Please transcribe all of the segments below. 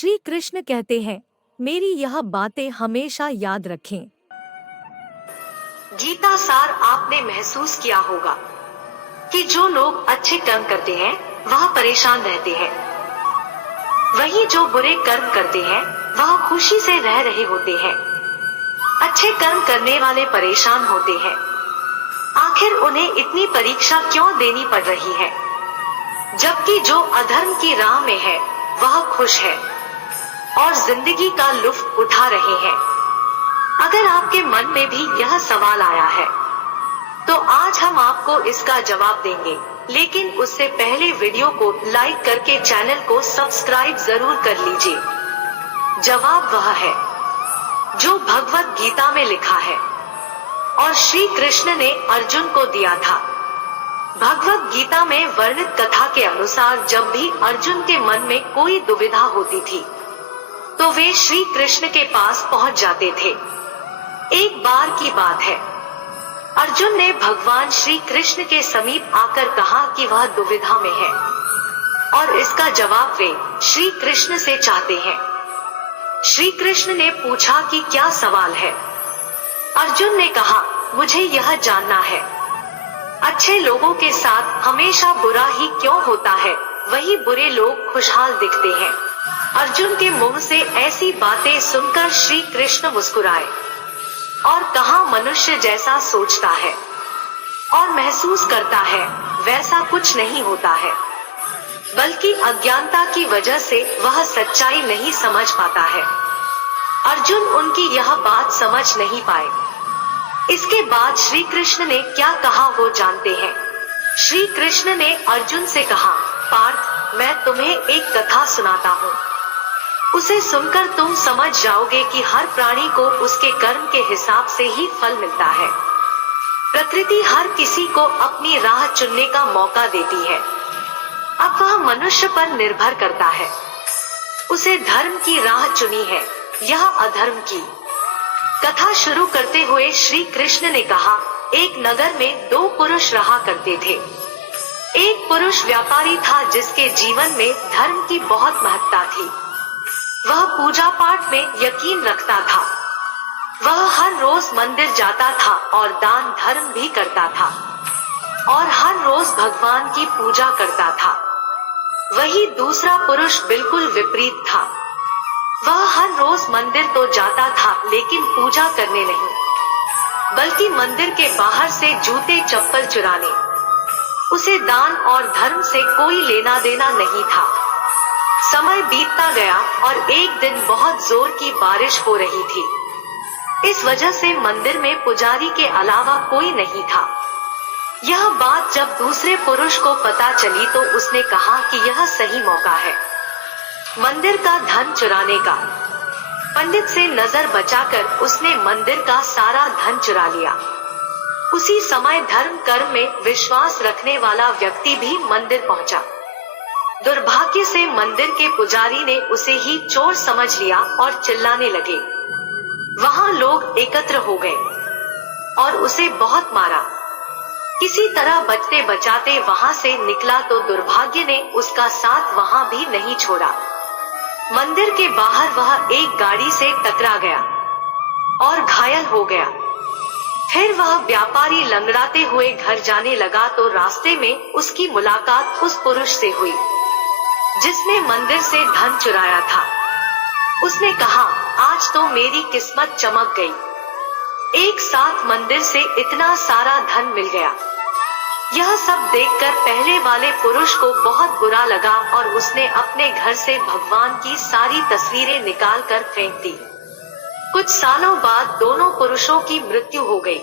श्री कृष्ण कहते हैं, मेरी यह बातें हमेशा याद रखें। गीता सार आपने महसूस किया होगा कि जो लोग अच्छे कर्म करते हैं वह परेशान रहते हैं, वहीं जो बुरे कर्म करते हैं वह खुशी से रह रहे होते हैं। अच्छे कर्म करने वाले परेशान होते हैं, आखिर उन्हें इतनी परीक्षा क्यों देनी पड़ रही है, जबकि जो अधर्म की राह में है वह खुश है और जिंदगी का लुत्फ उठा रहे हैं। अगर आपके मन में भी यह सवाल आया है तो आज हम आपको इसका जवाब देंगे, लेकिन उससे पहले वीडियो को लाइक करके चैनल को सब्सक्राइब जरूर कर लीजिए। जवाब वह है जो भगवत गीता में लिखा है और श्री कृष्ण ने अर्जुन को दिया था। भगवत गीता में वर्णित कथा के अनुसार जब भी अर्जुन के मन में कोई दुविधा होती थी तो वे श्री कृष्ण के पास पहुंच जाते थे। एक बार की बात है, अर्जुन ने भगवान श्री कृष्ण के समीप आकर कहा कि वह दुविधा में है और इसका जवाब वे श्री कृष्ण से चाहते हैं। श्री कृष्ण ने पूछा कि क्या सवाल है। अर्जुन ने कहा, मुझे यह जानना है, अच्छे लोगों के साथ हमेशा बुरा ही क्यों होता है, वही बुरे लोग खुशहाल दिखते हैं। अर्जुन के मुंह से ऐसी बातें सुनकर श्री कृष्ण मुस्कुराए और कहा, मनुष्य जैसा सोचता है और महसूस करता है वैसा कुछ नहीं होता है, बल्कि अज्ञानता की वजह से वह सच्चाई नहीं समझ पाता है। अर्जुन उनकी यह बात समझ नहीं पाए। इसके बाद श्री कृष्ण ने क्या कहा वो जानते हैं। श्री कृष्ण ने अर्जुन से कहा, पार्थ, मैं तुम्हें एक कथा सुनाता हूँ, उसे सुनकर तुम समझ जाओगे कि हर प्राणी को उसके कर्म के हिसाब से ही फल मिलता है। प्रकृति हर किसी को अपनी राह चुनने का मौका देती है, अब वह मनुष्य पर निर्भर करता है। उसे धर्म की राह चुनी है, यह अधर्म की। कथा शुरू करते हुए श्री कृष्ण ने कहा, एक नगर में दो पुरुष रहा करते थे। एक पुरुष व्यापारी था जिसके जीवन में धर्म की बहुत महत्ता थी। वह पूजा पाठ में यकीन रखता था। वह हर रोज मंदिर जाता था और दान धर्म भी करता था और हर रोज भगवान की पूजा करता था। वही दूसरा पुरुष बिल्कुल विपरीत था। वह हर रोज मंदिर तो जाता था लेकिन पूजा करने नहीं, बल्कि मंदिर के बाहर से जूते चप्पल चुराने। उसे दान और धर्म से कोई लेना देना नहीं था। समय बीतता गया और एक दिन बहुत जोर की बारिश हो रही थी। इस वजह से मंदिर में पुजारी के अलावा कोई नहीं था। यह बात जब दूसरे पुरुष को पता चली तो उसने कहा कि यह सही मौका है मंदिर का धन चुराने का। पंडित से नजर बचाकर उसने मंदिर का सारा धन चुरा लिया। उसी समय धर्म कर्म में विश्वास रखने वाला व्यक्ति भी मंदिर पहुंचा। दुर्भाग्य से मंदिर के पुजारी ने उसे ही चोर समझ लिया और चिल्लाने लगे। वहां लोग एकत्र हो गए और उसे बहुत मारा। किसी तरह बचते बचाते वहां से निकला तो दुर्भाग्य ने उसका साथ वहां भी नहीं छोड़ा। मंदिर के बाहर वह एक गाड़ी से टकरा गया और घायल हो गया। फिर वह व्यापारी लंगड़ाते हुए घर जाने लगा तो रास्ते में उसकी मुलाकात उस पुरुष से हुई जिसने मंदिर से धन चुराया था। उसने कहा, आज तो मेरी किस्मत चमक गई, एक साथ मंदिर से इतना सारा धन मिल गया। यह सब देखकर पहले वाले पुरुष को बहुत बुरा लगा और उसने अपने घर से भगवान की सारी तस्वीरें निकाल कर फेंक दी। कुछ सालों बाद दोनों पुरुषों की मृत्यु हो गई।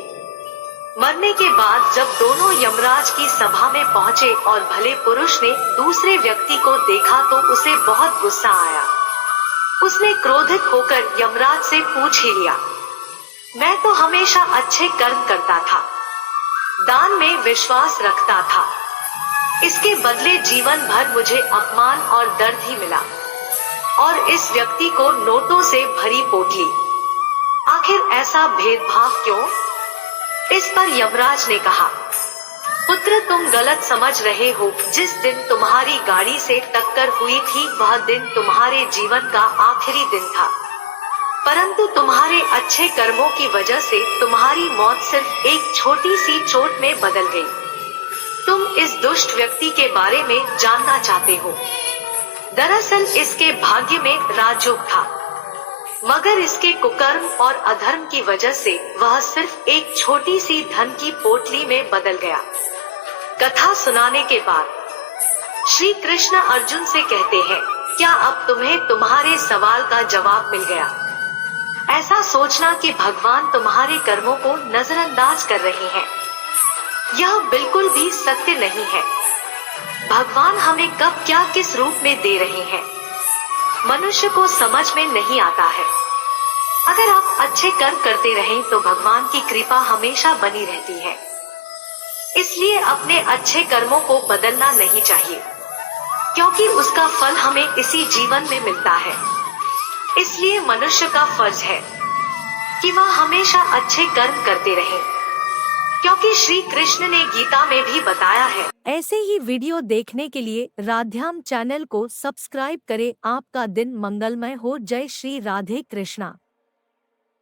मरने के बाद जब दोनों यमराज की सभा में पहुंचे और भले पुरुष ने दूसरे व्यक्ति को देखा तो उसे बहुत गुस्सा आया। उसने क्रोधित होकर यमराज से पूछ ही लिया, मैं तो हमेशा अच्छे कर्म करता था, दान में विश्वास रखता था, इसके बदले जीवन भर मुझे अपमान और दर्द ही मिला और इस व्यक्ति को नोटों से भरी पोटली, आखिर ऐसा भेदभाव क्यों? इस पर यमराज ने कहा, पुत्र तुम गलत समझ रहे हो, जिस दिन तुम्हारी गाड़ी से टक्कर हुई थी वह दिन तुम्हारे जीवन का आखिरी दिन था, परंतु तुम्हारे अच्छे कर्मों की वजह से तुम्हारी मौत सिर्फ एक छोटी सी चोट में बदल गई। तुम इस दुष्ट व्यक्ति के बारे में जानना चाहते हो। दरअसल इसके भाग्य में राजयोग था, मगर इसके कुकर्म और अधर्म की वजह से वह सिर्फ एक छोटी सी धन की पोटली में बदल गया। कथा सुनाने के बाद श्री कृष्ण अर्जुन से कहते हैं, क्या अब तुम्हें तुम्हारे सवाल का जवाब मिल गया? ऐसा सोचना कि भगवान तुम्हारे कर्मों को नजरअंदाज कर रहे हैं, यह बिल्कुल भी सत्य नहीं है। भगवान हमें कब क्या किस रूप में दे रहे हैं, मनुष्य को समझ में नहीं आता है। अगर आप अच्छे कर्म करते रहें तो भगवान की कृपा हमेशा बनी रहती है। इसलिए अपने अच्छे कर्मों को बदलना नहीं चाहिए, क्योंकि उसका फल हमें इसी जीवन में मिलता है। इसलिए मनुष्य का फर्ज है कि वह हमेशा अच्छे कर्म करते रहे, क्योंकि श्री कृष्ण ने गीता में भी बताया है। ऐसे ही वीडियो देखने के लिए राधेयम चैनल को सब्सक्राइब करें। आपका दिन मंगलमय हो। जय श्री राधे कृष्णा।